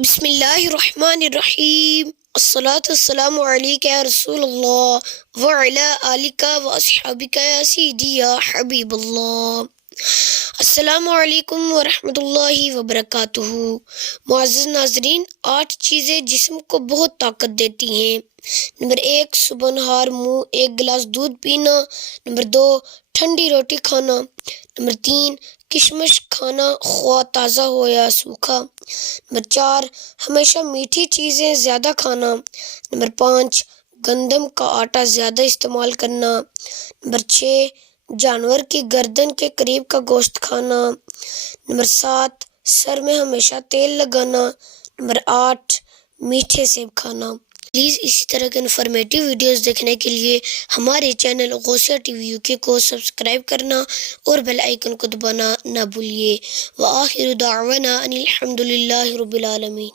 بسم اللہ الرحمن الرحیم، الصلاۃ والسلام علیک یا رسول اللہ وعلی آلک و اصحابک یا سیدی یا حبیب اللہ۔ السلام علیکم ورحمۃ اللہ وبرکاتہ۔ معزز ناظرین، 8 چیزیں جسم کو بہت طاقت دیتی ہیں۔ نمبر 1، صبح نہار منہ 1 گلاس دودھ پینا۔ نمبر 2، ٹھنڈی روٹی کھانا۔ نمبر 3، کشمش کھانا خواہ تازہ ہو یا سوکھا۔ نمبر 4، ہمیشہ میٹھی چیزیں زیادہ کھانا۔ نمبر 5، گندم کا آٹا زیادہ استعمال کرنا۔ نمبر 6، جانور کی گردن کے قریب کا گوشت کھانا۔ نمبر 7، سر میں ہمیشہ تیل لگانا۔ نمبر 8، میٹھے سیب کھانا۔ پلیز اسی طرح کے انفارمیٹیو ویڈیوز دیکھنے کے لیے ہمارے چینل غوثیہ ٹی وی UK کو سبسکرائب کرنا اور بیل آئیکن کو دبانا نہ بھولیے۔ وآخر دعوانا ان الحمد للہ رب العالمین۔